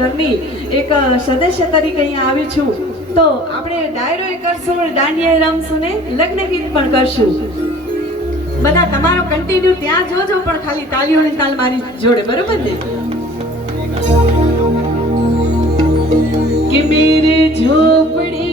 ઘરની એક સદસ્ય તરીકે અહીંયા આવી છું તો આપણે ડાયરો કરશું, દાંડિયા રમશું ને લગ્ન ગીત પણ કરશું. બધા તમારો કન્ટિન્યુ ત્યાં જોજો પણ ખાલી તાળીઓની તાલ મારી જોડે, બરોબર ને? कि मेरे झोपड़ी